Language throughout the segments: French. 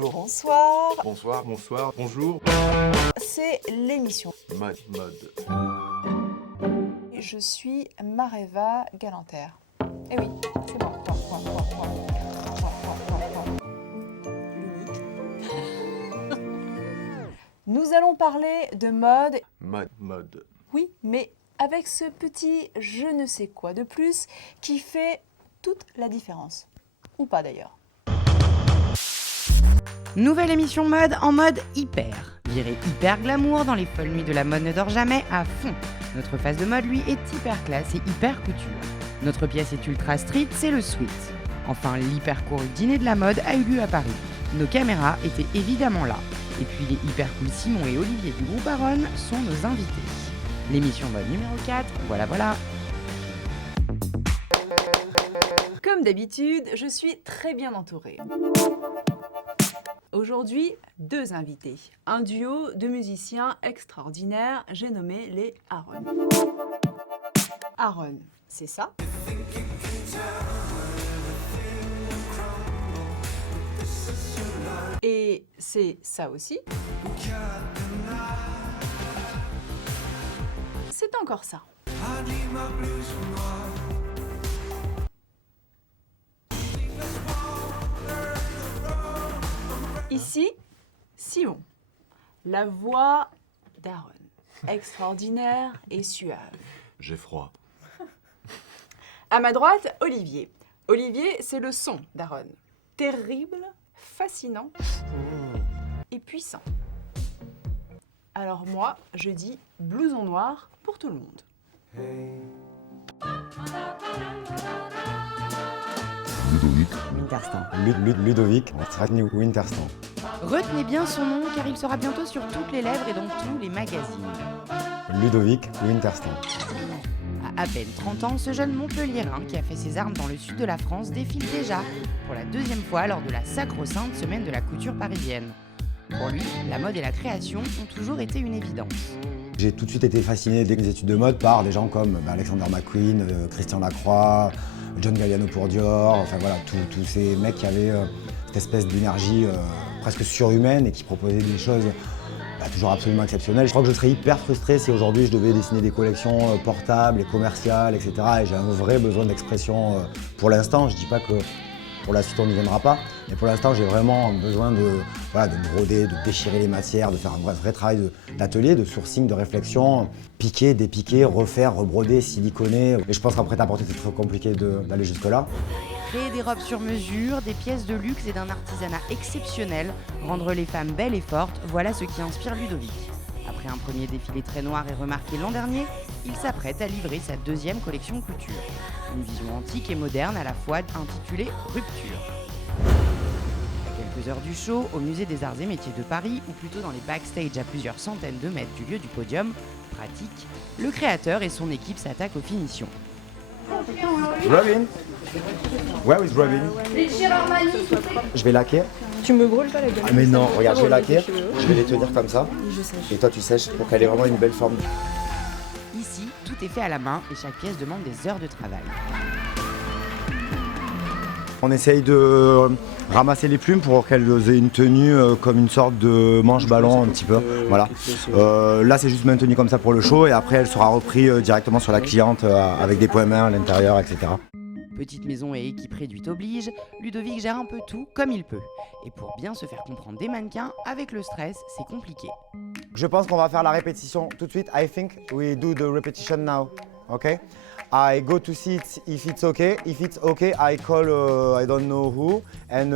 bonjour. Bonsoir. Bonsoir, bonsoir, bonjour. C'est l'émission. Mode. Je suis Mareva Galanter. Eh oui, c'est moi. L'unique. Nous allons parler de mode. Mode. Oui, mais avec ce petit je ne sais quoi de plus qui fait toute la différence. Ou pas d'ailleurs. Nouvelle émission mode en mode hyper. Viré hyper glamour dans les folles nuits de la mode ne dort jamais à fond. Notre phase de mode, lui, est hyper classe et hyper couture. Notre pièce est ultra street, c'est le sweat. Enfin, l'hyper couru dîner de la mode a eu lieu à Paris. Nos caméras étaient évidemment là. Et puis les hyper cool Simon et Olivier du groupe Aron sont nos invités. L'émission mode numéro 4, voilà. Comme d'habitude, je suis très bien entourée. Aujourd'hui, 2 invités. Un duo de musiciens extraordinaires, j'ai nommé les Aron. Aron, c'est ça. Et c'est ça aussi. C'est encore ça. Ici, Simon, la voix d'Aron, extraordinaire et suave. J'ai froid. À ma droite, Olivier. Olivier, c'est le son d'Aron. Terrible, fascinant et puissant. Alors moi, je dis blouson noir pour tout le monde. Ludovic Winterstan. Retenez bien son nom car il sera bientôt sur toutes les lèvres et dans tous les magazines. Ludovic Winterstan. À peine 30 ans, ce jeune Montpelliérain qui a fait ses armes dans le sud de la France défile déjà pour la 2e fois lors de la sacro-sainte semaine de la couture parisienne. Pour lui, la mode et la création ont toujours été une évidence. J'ai tout de suite été fasciné dès mes études de mode par des gens comme Alexander McQueen, Christian Lacroix, John Galliano pour Dior, enfin voilà, tous ces mecs qui avaient cette espèce d'énergie presque surhumaine et qui proposaient des choses toujours absolument exceptionnelles. Je crois que je serais hyper frustré si aujourd'hui je devais dessiner des collections portables et commerciales, etc. Et j'ai un vrai besoin d'expression pour l'instant. Je dis pas que pour la suite on n'y viendra pas, mais pour l'instant j'ai vraiment besoin de broder, de déchirer les matières, de faire un vrai travail d'atelier, de sourcing, de réflexion, piquer, dépiquer, refaire, rebroder, siliconer. Et je pense qu'en prêt-à-porter c'est très compliqué d'aller jusque-là. Créer des robes sur mesure, des pièces de luxe et d'un artisanat exceptionnel, rendre les femmes belles et fortes, voilà ce qui inspire Ludovic. Après un premier défilé très noir et remarqué l'an dernier, il s'apprête à livrer sa 2e collection couture. Une vision antique et moderne à la fois intitulée Rupture. À quelques heures du show, au Musée des Arts et Métiers de Paris, ou plutôt dans les backstage à plusieurs centaines de mètres du lieu du podium, pratique, le créateur et son équipe s'attaquent aux finitions. Robin, where is Robin? Je vais laquer. Tu me brûles pas la gueule. Ah mais non, regarde, je vais laquer, je vais les tenir comme ça. Et toi tu sèches pour qu'elle ait vraiment une belle forme. Ici, tout est fait à la main et chaque pièce demande des heures de travail. On essaye de ramasser les plumes pour qu'elles aient une tenue comme une sorte de manche-ballon un petit peu. Voilà. Là c'est juste maintenu comme ça pour le show et après elle sera reprise directement sur la cliente avec des points mains à l'intérieur, etc. Petite maison et équipe réduite oblige, Ludovic gère un peu tout comme il peut. Et pour bien se faire comprendre des mannequins, avec le stress, c'est compliqué. Je pense qu'on va faire la répétition tout de suite. I think we do the repetition now. Okay? I go to see it if it's okay. If it's okay, I call I don't know who and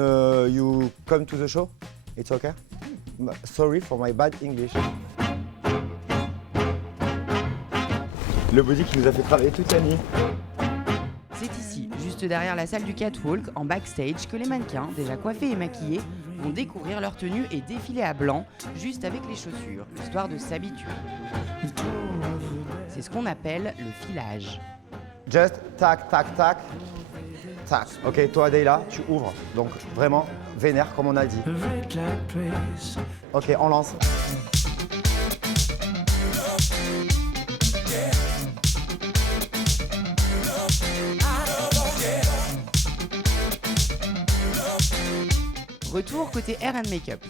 you come to the show. It's okay? Sorry for my bad English. Le body qui nous a fait travailler toute la nuit. C'est ici, juste derrière la salle du catwalk, en backstage, que les mannequins, déjà coiffés et maquillés, vont découvrir leur tenue et défiler à blanc, juste avec les chaussures, histoire de s'habituer. C'est ce qu'on appelle le filage. Just tac, tac, tac, tac. Ok, toi Adéla, tu ouvres. Donc vraiment vénère comme on a dit. Ok, on lance. Retour côté hair and make-up.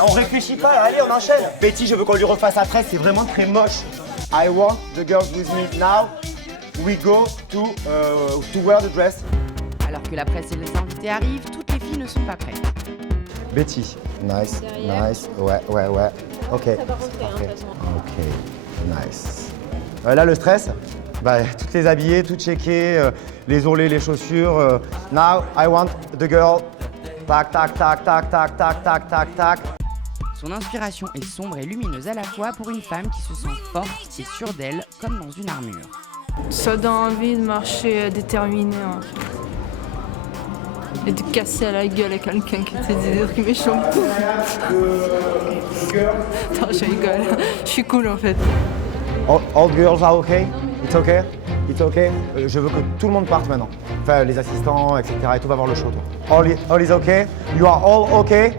On réfléchit pas, allez, on enchaîne. Betty, je veux qu'on lui refasse la tresse, c'est vraiment très moche. I want the girls with me now. We go to wear the dress. Alors que la presse et les invités arrivent, toutes les filles ne sont pas prêtes. Betty. Nice, nice. Ouais. Ok. Ça va refaire, de toute façon. Ok, nice. Là, le stress, toutes les habillées, tout checker, les ourlets, les chaussures. Now, I want the girl. Tac, tac, tac, tac, tac, tac, tac, tac, tac. Son inspiration est sombre et lumineuse à la fois pour une femme qui se sent forte et sûre d'elle, comme dans une armure. Ça donne envie de marcher déterminé, en fait. Et de casser à la gueule à quelqu'un qui te dit des trucs méchants. Non, je rigole. Je suis cool en fait. All girls are okay? It's okay? It's okay? Je veux que tout le monde parte maintenant. Enfin, les assistants, etc. Et tout va voir le show, toi. All is okay? You are all okay?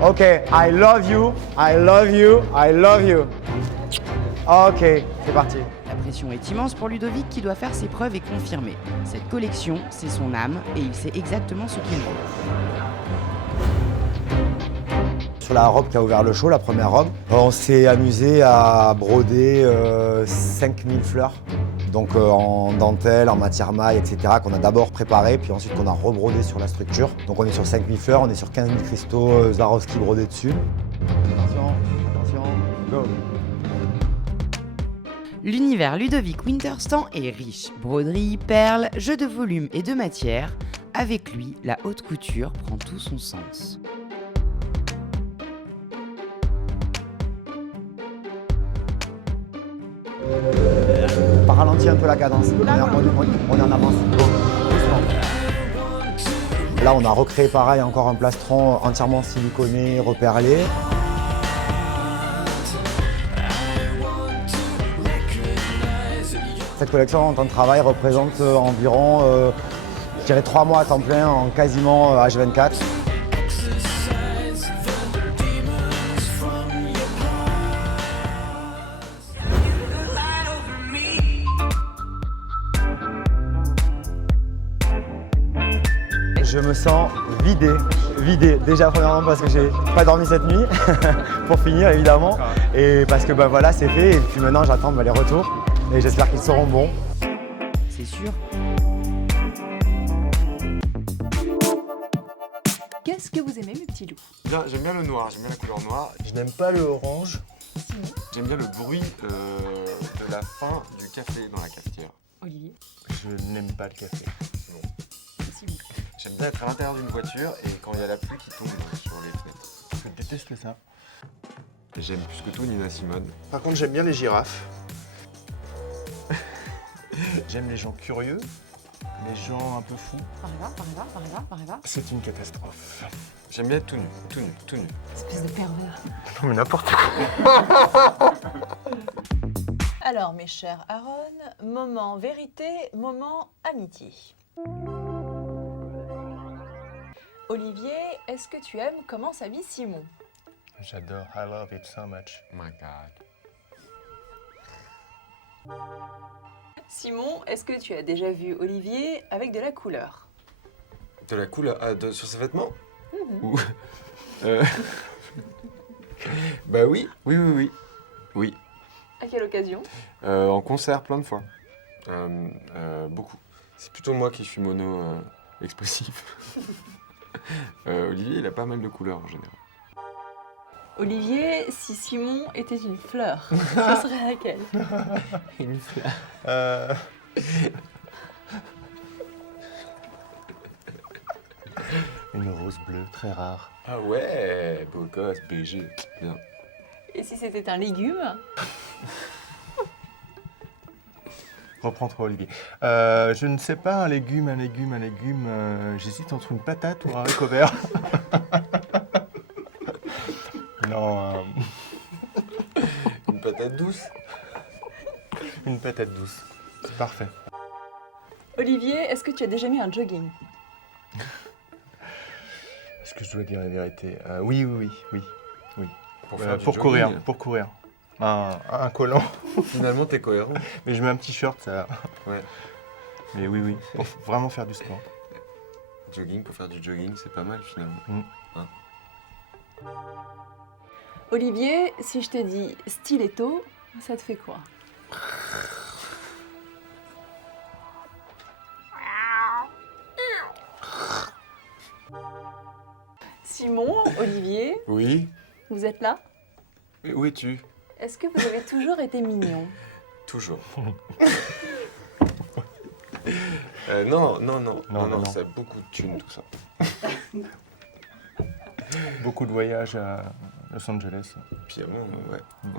Okay, I love you, I love you, I love you. Ok, c'est parti. La pression est immense pour Ludovic qui doit faire ses preuves et confirmer. Cette collection, c'est son âme et il sait exactement ce qu'il veut. Sur la robe qui a ouvert le show, la première robe, on s'est amusé à broder 5000 fleurs. Donc en dentelle, en matière maille, etc. qu'on a d'abord préparé, puis ensuite qu'on a rebrodé sur la structure. Donc on est sur 5000 fleurs, on est sur 15 000 cristaux Swarovski brodés dessus. Attention, go! L'univers Ludovic Winterstan est riche. Broderie, perles, jeux de volume et de matière. Avec lui, la haute couture prend tout son sens. On ralentit un peu la cadence. On est en avance. Là, on a recréé pareil encore un plastron entièrement siliconé, reperlé. Cette collection en temps de travail représente environ, je dirais 3 mois à temps plein en quasiment H24. Je me sens vidé. Déjà premièrement parce que j'ai pas dormi cette nuit, pour finir évidemment, et parce que voilà c'est fait, et puis maintenant j'attends les retours, et j'espère qu'ils seront bons. C'est sûr. Qu'est-ce que vous aimez, mes petits loups? J'aime bien le noir, j'aime bien la couleur noire. Je n'aime pas le orange. J'aime bien le bruit de la fin du café dans la cafetière. Olivier? Je n'aime pas le café. Simon? J'aime bien être à l'intérieur d'une voiture et quand il y a la pluie qui tombe sur les fenêtres. Je déteste ça. J'aime plus que tout Nina Simone. Par contre, j'aime bien les girafes. J'aime les gens curieux, les gens un peu fous. Par là. C'est une catastrophe. J'aime bien être tout nu. Espèce de pervers. Non mais n'importe quoi. Alors, mes chers Aaron, moment vérité, moment amitié. Olivier, est-ce que tu aimes comment s'habille Simon? J'adore. I love it so much. Oh my God. Simon, est-ce que tu as déjà vu Olivier avec de la couleur? De la couleur sur ses vêtements? Ou... Bah oui. Oui. À quelle occasion? En concert plein de fois. Beaucoup. C'est plutôt moi qui suis mono expressif. Olivier, il a pas mal de couleurs en général. Olivier, si Simon était une fleur, ce serait laquelle? Une fleur. Une rose bleue, très rare. Ah ouais, beau gosse, BG, bien. Et si c'était un légume? Reprends-toi, Olivier. Je ne sais pas, un légume. J'hésite entre une patate ou un haricot vert. Non, Une patate douce. une patate douce. C'est parfait. Olivier, est-ce que tu as déjà mis un jogging? Est-ce que je dois dire la vérité? Oui. Faire du Pour jogging. courir. Un collant. Finalement, t'es cohérent. Mais je mets un petit shirt, ça. Ouais. Mais oui, pour vraiment faire du sport. Jogging, pour faire du jogging, c'est pas mal finalement. Olivier, si je te dis stiletto, ça te fait quoi? Simon, Olivier, Oui. vous êtes là? Où es-tu? Est-ce que vous avez toujours été mignon? Toujours. Non, ça a beaucoup de thunes tout ça. Beaucoup de voyages à Los Angeles. Puis avant,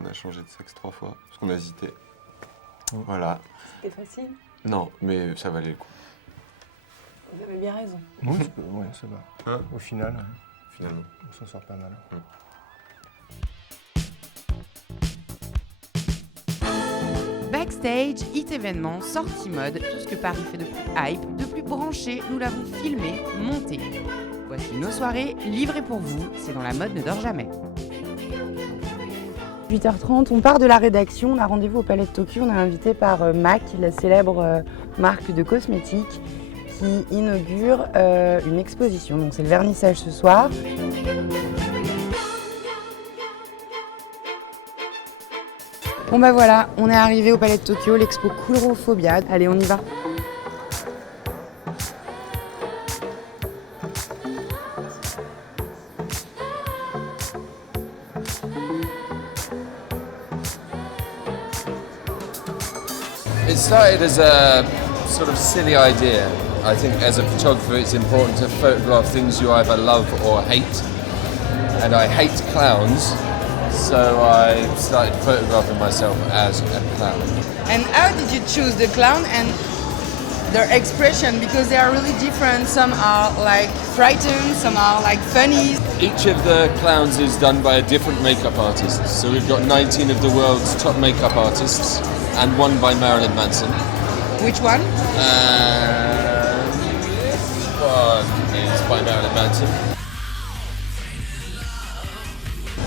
on a changé de sexe 3 fois, parce qu'on a hésité. Voilà. C'était facile. Non, mais ça valait le coup, Vous avez bien raison. Oui, ouais, ça va. Hein? Au final, finalement. on s'en sort pas mal. Backstage, hit événement, sortie mode, tout ce que Paris fait de plus hype, de plus branché, nous l'avons filmé, monté. Voici nos soirées livrées pour vous, c'est dans la mode ne dort jamais. 8h30, on part de la rédaction, on a rendez-vous au Palais de Tokyo, on est invité par MAC, la célèbre marque de cosmétiques, qui inaugure une exposition. Donc c'est le vernissage ce soir. Bon bah voilà, on est arrivé au Palais de Tokyo, l'expo Coulrophobia. Allez, on y va. It started as a sort of silly idea. I think as a photographer it's important to photograph things you either love or hate. And I hate clowns, so I started photographing myself as a clown. And how did you choose the clown and their expression? Because they are really different. Some are like frightened, some are like funny. Each of the clowns is done by a different makeup artist. So we've got 19 of the world's top makeup artists and one by Marilyn Manson. Which one? This one is by Marilyn Manson.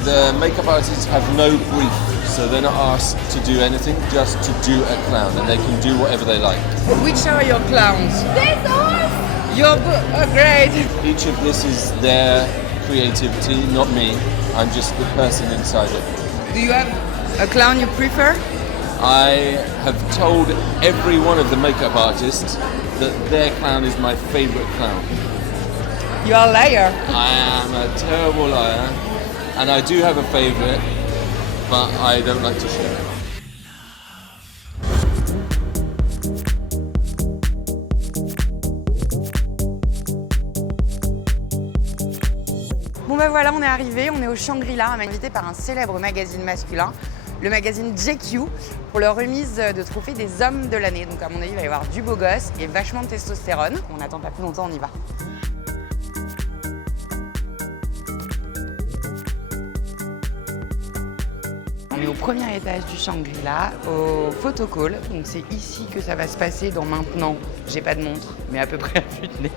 The makeup artists have no brief, so they're not asked to do anything, just to do a clown, and they can do whatever they like. Which are your clowns? This one! Your oh, great! Each of this is their creativity, not me. I'm just the person inside it. Do you have a clown you prefer? I have told every one of the makeup artists that their clown is my favorite clown. You are a liar. I am a terrible liar, and I do have a favorite, but I don't like to share it. Bon ben voilà, on est arrivé, on est au Shangri-La, on est invité par un célèbre magazine masculin, le magazine JQ, pour leur remise de trophée des hommes de l'année. Donc à mon avis, il va y avoir du beau gosse et vachement de testostérone. On n'attend pas plus longtemps, on y va. On est au premier étage du Shangri-La, au photocall. Donc c'est ici que ça va se passer dans maintenant. J'ai pas de montre, mais à peu près à vue de nez.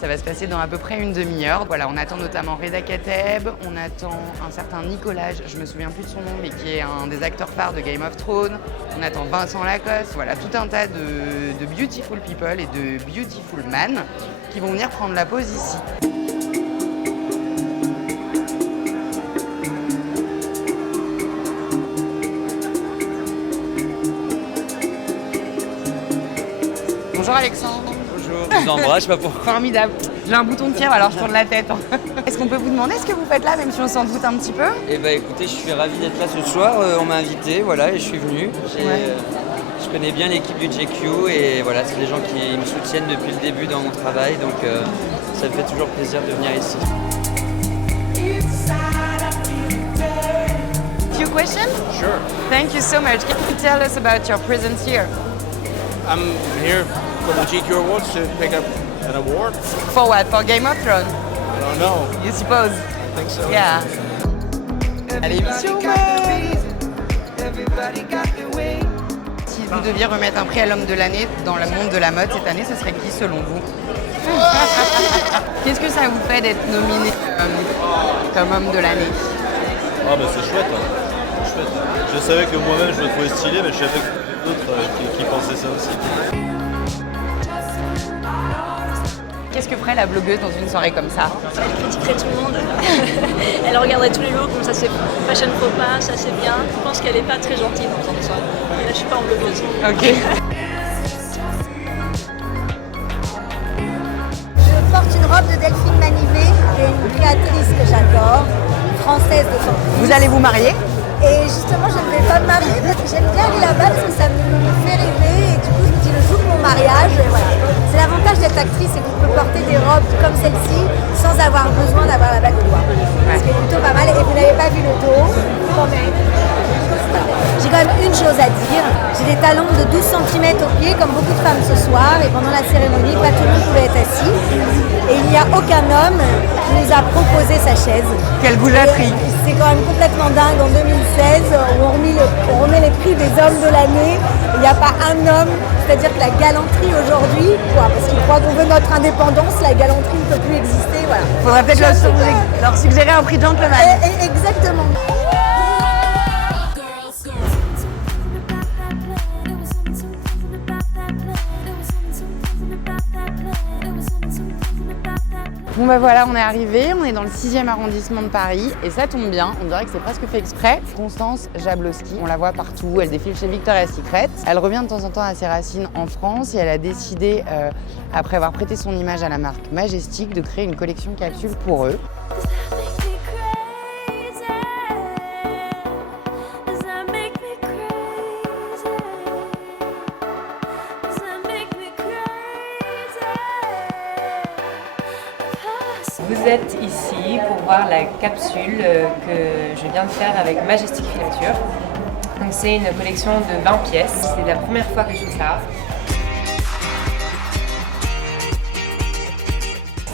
Ça va se passer dans à peu près une demi-heure. Voilà, on attend notamment Reda Kateb, on attend un certain Nicolas, je me souviens plus de son nom, mais qui est un des acteurs phares de Game of Thrones. On attend Vincent Lacoste, voilà, tout un tas de beautiful people et de beautiful men qui vont venir prendre la pause ici. Bonjour Alexandre. Je vous embrasse, je sais pas pourquoi. Formidable. J'ai un bouton de fièvre, alors je tourne la tête. Est-ce qu'on peut vous demander ce que vous faites là, même si on s'en doute un petit peu? Eh ben écoutez, je suis ravi d'être là ce soir. On m'a invité, voilà, et je suis venu. Je connais bien l'équipe du JQ et voilà, c'est les gens qui me soutiennent depuis le début dans mon travail, donc ça me fait toujours plaisir de venir ici. Few questions? Sure. Thank you so much. Can you tell us about your presence here? I'm here for the GQ Awards to pick up an award. For what? For Game of Thrones? I don't know. You suppose? I think so. Yeah. Allez, mission. Si vous deviez remettre un prix à l'homme de l'année dans le monde de la mode cette année, ce serait qui selon vous? Qu'est-ce que ça vous fait d'être nominé comme homme de l'année? Ah bah c'est chouette, hein. C'est chouette. Je savais que moi-même je me trouvais stylé, mais je savais que d'autres qui pensaient ça aussi. Qu'est-ce que ferait la blogueuse dans une soirée comme ça? Elle critiquerait tout le monde. Elle regarderait tous les looks, comme ça c'est fashion faux pas, ça c'est bien. Je pense qu'elle est pas très gentille dans ce sens. Là je suis pas en blogueuse. Ok. Je porte une robe de Delphine Manivet, qui est une créatrice que j'adore, une française de son pays. Vous allez vous marier? Et justement, je ne vais pas me marier parce que j'aime bien aller là-bas parce que ça me fait rêver. Et du coup, je me dis le jour de mon mariage, et voilà. C'est l'avantage d'être actrice, c'est qu'on peut porter des robes comme celle-ci sans avoir besoin d'avoir la bague au doigt. Ce qui est plutôt pas mal. Et vous n'avez pas vu le dos, quand même. J'ai quand même une chose à dire. J'ai des talons de 12 cm au pied, comme beaucoup de femmes ce soir. Et pendant la cérémonie, pas tout le monde pouvait être assis. Et il n'y a aucun homme qui nous a proposé sa chaise. Quelle goujaterie! C'est quand même complètement dingue en 2016, où on remet les prix des hommes de l'année. Il n'y a pas un homme, c'est-à-dire que la galanterie aujourd'hui, parce qu'ils croient qu'on veut notre indépendance, la galanterie ne peut plus exister. Voilà. Faudrait peut-être leur suggérer un prix gentleman. Exactement. Bon bah voilà, on est arrivé, on est dans le 6e arrondissement de Paris et ça tombe bien, on dirait que c'est presque fait exprès. Constance Jablowski, on la voit partout, elle défile chez Victoria's Secret. Elle revient de temps en temps à ses racines en France et elle a décidé, après avoir prêté son image à la marque Majestic, de créer une collection capsule pour eux. Vous êtes ici pour voir la capsule que je viens de faire avec Majestic Filature. Donc c'est une collection de 20 pièces. C'est la première fois que je fais ça.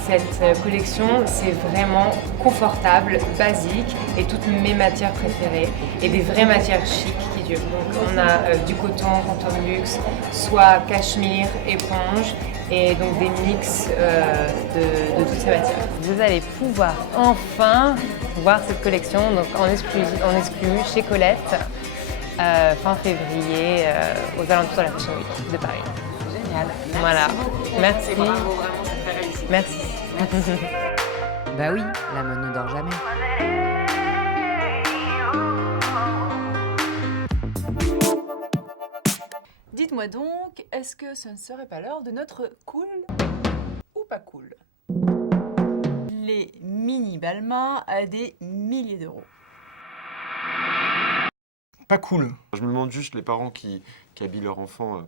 Cette collection, c'est vraiment confortable, basique et toutes mes matières préférées et des vraies matières chic qui durent. Donc on a du coton, contour luxe, soie, cachemire, éponge et donc des mix de toutes ces matières. Vous allez pouvoir enfin voir cette collection donc en exclu chez Colette fin février aux alentours de la Fashion Week de Paris. Génial. Voilà. Merci. Bravo, vraiment, ça fait réussir. Merci. Bah oui, la mode ne dort jamais. Dites-moi donc, est-ce que ce ne serait pas l'heure de notre cool ou pas cool? Les mini Balmain à des milliers d'euros. Pas cool. Je me demande juste les parents qui habillent leurs enfants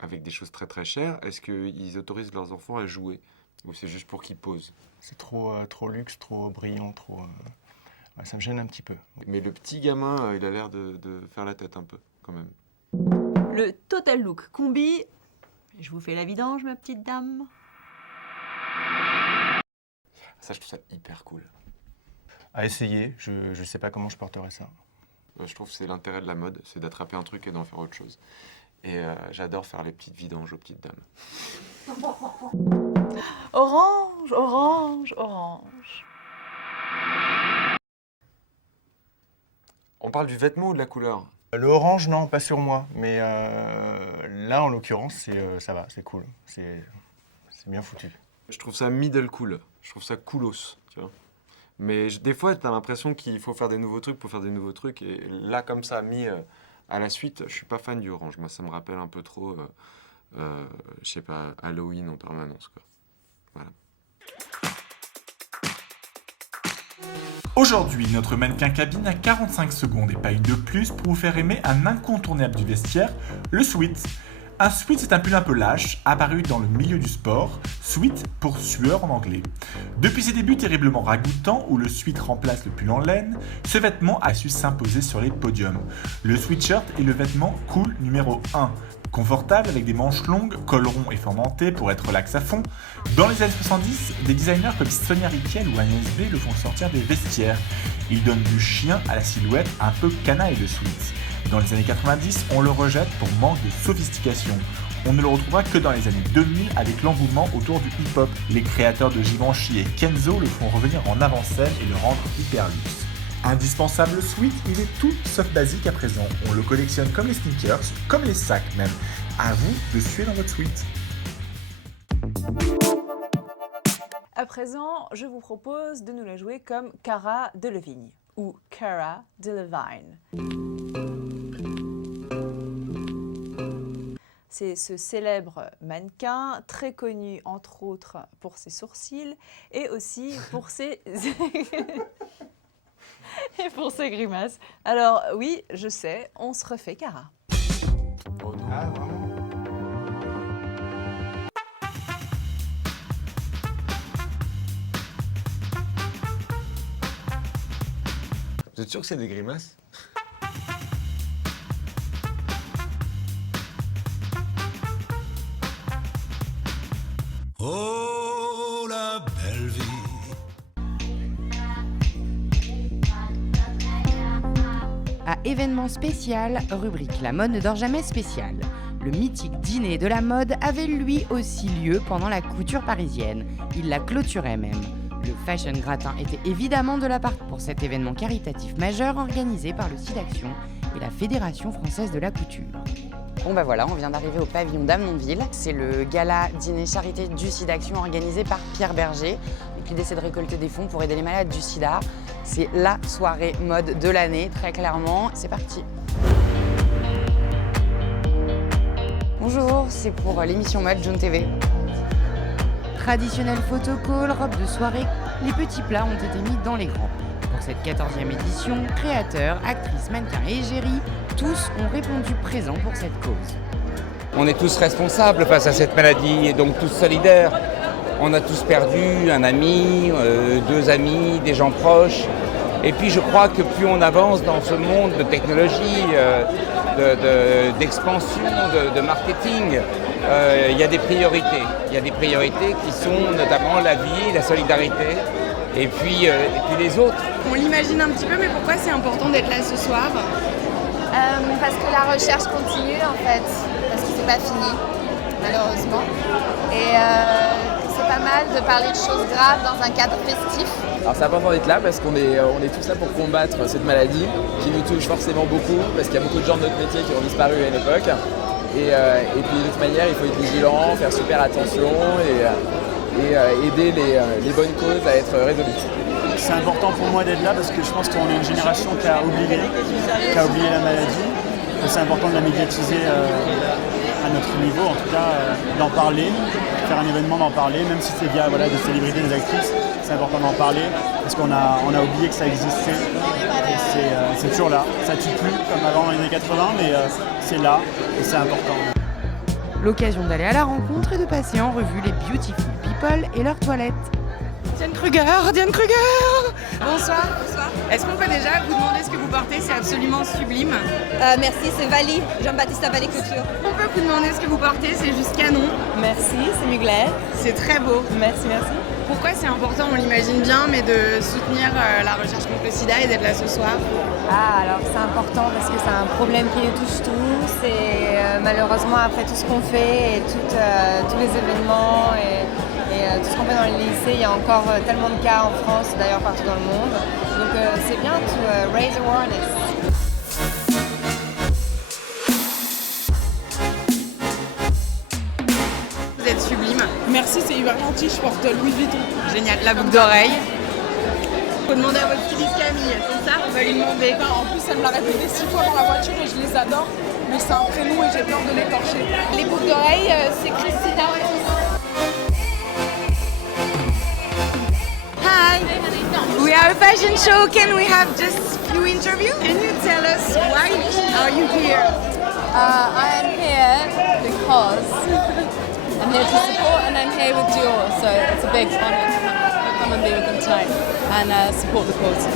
avec des choses très très chères, est-ce qu'ils autorisent leurs enfants à jouer ou c'est juste pour qu'ils posent? C'est trop luxe, trop brillant, trop... Ouais, ça me gêne un petit peu. Mais le petit gamin, il a l'air de faire la tête un peu, quand même. Le Total Look Combi. Je vous fais la vidange, ma petite dame. Ça, je trouve ça hyper cool. À essayer, je sais pas comment je porterais ça. Je trouve que c'est l'intérêt de la mode, c'est d'attraper un truc et d'en faire autre chose. Et j'adore faire les petites vidanges aux petites dames. Orange, orange, orange. On parle du vêtement ou de la couleur? L'orange, non, pas sur moi. Mais là, en l'occurrence, ça va, c'est cool. C'est bien foutu. Je trouve ça middle cool. Je trouve ça coolos, tu vois. Mais des fois, t'as l'impression qu'il faut faire des nouveaux trucs pour faire des nouveaux trucs. Et là, comme ça, mis à la suite, je suis pas fan du orange. Moi, ça me rappelle un peu trop, je sais pas, Halloween en permanence, quoi. Voilà. Aujourd'hui, notre mannequin cabine a 45 secondes et pas une de plus pour vous faire aimer un incontournable du vestiaire, le sweat. Un sweat, c'est un pull un peu lâche, apparu dans le milieu du sport, sweat pour sueur en anglais. Depuis ses débuts terriblement ragoûtants, où le sweat remplace le pull en laine, ce vêtement a su s'imposer sur les podiums. Le sweatshirt est le vêtement cool numéro 1. Confortable avec des manches longues, col rond et formanté pour être relax à fond. Dans les années 70, des designers comme Sonia Rykiel ou Agnès B le font sortir des vestiaires. Ils donnent du chien à la silhouette un peu canaille de sweat. Dans les années 90, on le rejette pour manque de sophistication. On ne le retrouvera que dans les années 2000 avec l'engouement autour du hip-hop. Les créateurs de Givenchy et Kenzo le font revenir en avant-scène et le rendre hyper luxe. Indispensable sweat, il est tout sauf basique à présent. On le collectionne comme les sneakers, comme les sacs même. À vous de suer dans votre sweat. À présent, je vous propose de nous la jouer comme Cara Delevingne ou Cara Delevingne. C'est ce célèbre mannequin, très connu entre autres pour ses sourcils et aussi pour ses... et pour ses grimaces. Alors oui, je sais, on se refait Cara. Vous êtes sûr que c'est des grimaces? Oh, la belle vie. À événement spécial, rubrique La mode ne dort jamais spéciale. Le mythique dîner de la mode avait lui aussi lieu pendant la couture parisienne. Il la clôturait même. Le Fashion Gratin était évidemment de la part pour cet événement caritatif majeur organisé par le SIDAction et la Fédération française de la couture. Bon bah voilà, on vient d'arriver au pavillon d'Amonville. C'est le gala dîner charité du SIDAction organisé par Pierre Berger. Donc l'idée c'est de récolter des fonds pour aider les malades du sida. C'est la soirée mode de l'année, très clairement. C'est parti. Bonjour, c'est pour l'émission mode June TV. Traditionnel photocall, robe de soirée, les petits plats ont été mis dans les grands. Pour cette 14e édition, créateurs, actrices, mannequins et égéries, tous ont répondu présents pour cette cause. On est tous responsables face à cette maladie et donc tous solidaires. On a tous perdu un ami, 2 amis, des gens proches. Et puis je crois que plus on avance dans ce monde de technologie, d'expansion, de marketing, il y a des priorités. Il y a des priorités qui sont notamment la vie, la solidarité et puis les autres. On l'imagine un petit peu, mais pourquoi c'est important d'être là ce soir? Parce que la recherche continue en fait, parce que c'est pas fini, malheureusement. Et c'est pas mal de parler de choses graves dans un cadre festif. Alors c'est important d'être là parce qu'on est tous là pour combattre cette maladie qui nous touche forcément beaucoup, parce qu'il y a beaucoup de gens de notre métier qui ont disparu à une époque. Et puis de toute manière, il faut être vigilant, faire super attention et aider les bonnes causes à être résolues. C'est important pour moi d'être là parce que je pense qu'on est une génération qui a oublié la maladie. Et c'est important de la médiatiser à notre niveau, en tout cas d'en parler, faire un événement d'en parler, même si c'est via des célébrités, des actrices, c'est important d'en parler parce qu'on a oublié que ça existait. Et c'est toujours là, ça tue plus comme avant dans les années 80, mais c'est là et c'est important. L'occasion d'aller à la rencontre et de passer en revue les beautiful people et leurs toilettes. Diane Kruger. Bonsoir. Est-ce qu'on peut déjà vous demander ce que vous portez? C'est absolument sublime. Merci, c'est Vali, Jean-Baptiste Vali Couture. On peut vous demander ce que vous portez? C'est juste canon. Merci, c'est Mugler. C'est très beau. Merci. Pourquoi c'est important, on l'imagine bien, mais de soutenir la recherche contre le sida et d'être là ce soir? Alors c'est important parce que c'est un problème qui nous touche tous et malheureusement après tout ce qu'on fait et tous les événements et tout ce qu'on fait dans les lycées, il y a encore tellement de cas en France, d'ailleurs partout dans le monde. Donc c'est bien to raise awareness. Vous êtes sublime. Merci, c'est hyper gentil, je porte Louis Vuitton. Génial, la boucle d'oreille. Faut demander à votre styliste Camille, c'est ça? On va lui demander. En plus, elle me l'a répété 6 fois dans la voiture et je les adore, mais c'est un prénom et j'ai peur de l'écorcher. Les boucles d'oreilles, c'est Christina. Hi, we are a fashion show. Can we have just a few interviews? Can you tell us why are you here? I am here because I'm here to support and I'm here with Dior, so it's a big honour to come and be with them tonight and support the cause.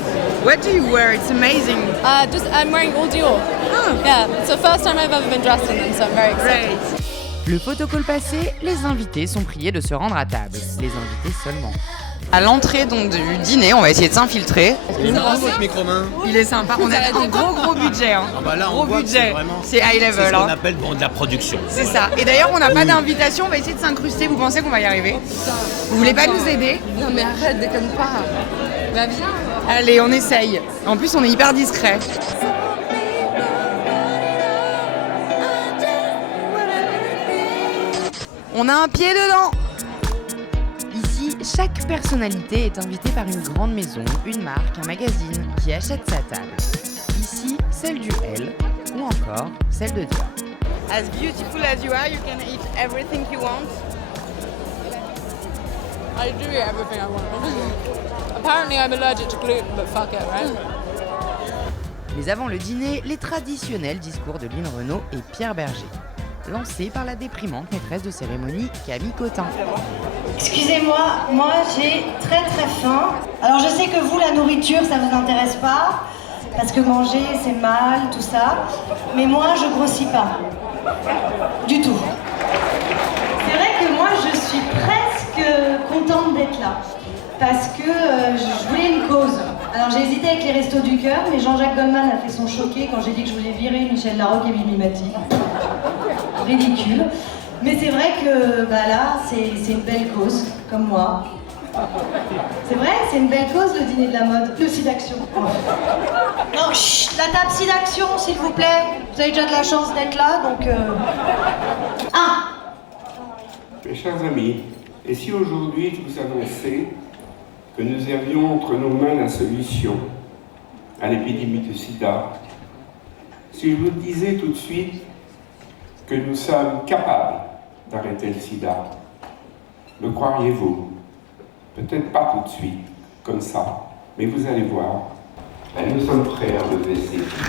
What do you wear? It's amazing. I'm wearing all Dior. Oh. Yeah, it's the first time I've ever been dressed in them, so I'm very excited. Great. Le photocall passé, les invités sont priés de se rendre à table. Les invités seulement. À l'entrée donc du dîner, on va essayer de s'infiltrer. Il est marrant votre micro-main. Il est sympa, on a un gros budget. Hein. Ah bah là, gros on voit budget, c'est high level. C'est ce qu'on appelle de la production. C'est ça. Et d'ailleurs, on n'a pas d'invitation, on va essayer de s'incruster. Vous pensez qu'on va y arriver? Vous voulez pas nous aider? Non mais arrête, déconne pas. Bah viens. Allez, on essaye. En plus, on est hyper discret. On a un pied dedans. Chaque personnalité est invitée par une grande maison, une marque, un magazine qui achète sa table. Ici, celle du L ou encore celle de Dia. As beautiful as you are, you can eat everything you want. I do eat everything I want. Apparently I'm allergic to gluten, but fuck it, right? Mais avant le dîner, les traditionnels discours de Lynn Renaud et Pierre Berger, lancés par la déprimante maîtresse de cérémonie Camille Cotin. Excusez-moi, moi j'ai très très faim. Alors je sais que vous, la nourriture, ça vous intéresse pas, parce que manger c'est mal, tout ça. Mais moi je grossis pas. Du tout. C'est vrai que moi je suis presque contente d'être là. Parce que je voulais une cause. Alors j'ai hésité avec les Restos du Cœur, mais Jean-Jacques Goldman a fait son choqué quand j'ai dit que je voulais virer Michel Larocque et Mimi Mati. Ridicule. Mais c'est vrai que là, c'est une belle cause, comme moi. C'est vrai, c'est une belle cause, le dîner de la mode. Le SIDAction. Non, chut, la table SIDAction, s'il vous plaît. Vous avez déjà de la chance d'être là, donc... Mes chers amis, et si aujourd'hui je vous annonçais que nous avions entre nos mains la solution à l'épidémie de sida, si je vous disais tout de suite que nous sommes capables d'arrêter le sida, le croiriez-vous? Peut-être pas tout de suite, comme ça, mais vous allez voir, nous sommes prêts à relever ces défis.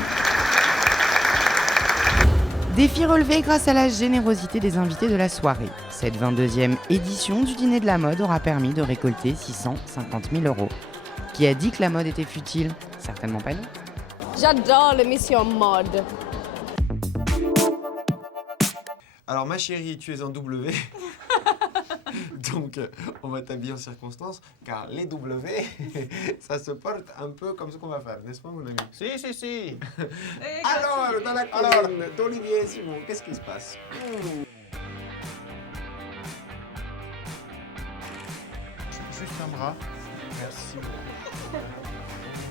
Défi relevé grâce à la générosité des invités de la soirée. Cette 22e édition du dîner de la mode aura permis de récolter 650 000 €. Qui a dit que la mode était futile? Certainement pas nous. J'adore l'émission mode. Alors ma chérie, tu es un W. Donc on va t'habiller en circonstance, car les W, ça se porte un peu comme ce qu'on va faire, n'est-ce pas mon ami? Si. Alors, dans la cuisine d'Olivier et Simon, qu'est-ce qui se passe? Juste un bras. Merci.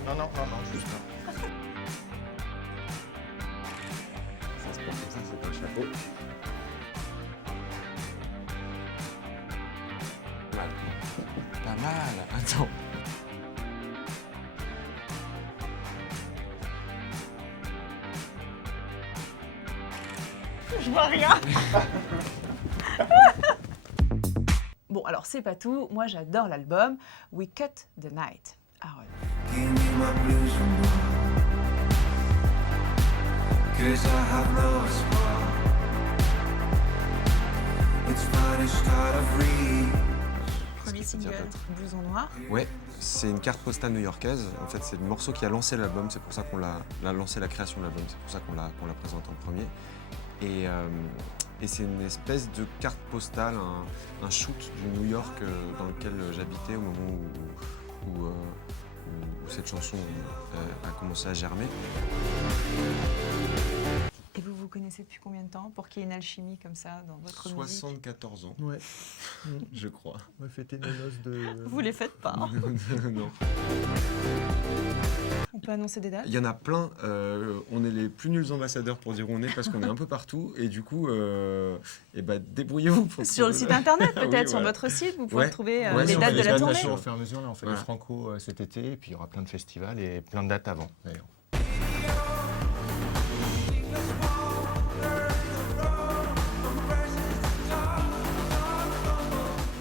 Non, juste un. Ça se porte comme ça, c'est un chapeau. Pas mal. Attends. Je vois rien. Bon, alors c'est pas tout. Moi, j'adore l'album We Cut the Night. Aaron. Premier single, Blouson Noir. Ouais, c'est une carte postale new-yorkaise. En fait, c'est le morceau qui a lancé l'album. C'est pour ça qu'on l'a lancé la création de l'album. C'est pour ça qu'on l'a présenté en premier. Et c'est une espèce de carte postale, un shoot du New York dans lequel j'habitais au moment où cette chanson a commencé à germer. Et vous vous connaissez depuis combien de temps pour qu'il y ait une alchimie comme ça dans votre musique? 74 ans. Ouais. Je crois. On va fêter nos noces de... Vous les faites pas. Hein. Non. On peut annoncer des dates? Il y en a plein. On est les plus nuls ambassadeurs pour dire où on est parce qu'on est un peu partout. Et du coup, débrouillez-vous. Sur le site internet, peut-être, Oui, sur voilà. votre site, vous pouvez retrouver Ouais, les on dates fait de la tournée. Au fur et à mesure, là, on fait les Franco cet été, et puis il y aura plein de festivals et plein de dates avant, d'ailleurs.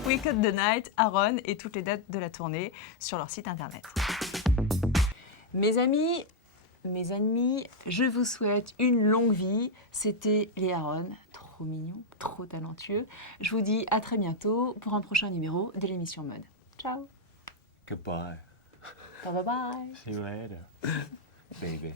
We Cut the Night, Aaron et toutes les dates de la tournée sur leur site internet. Mes amis, je vous souhaite une longue vie. C'était les Aaron, trop mignons, trop talentueux. Je vous dis à très bientôt pour un prochain numéro de l'émission Mode. Ciao. Goodbye. Bye bye bye. See you later, baby.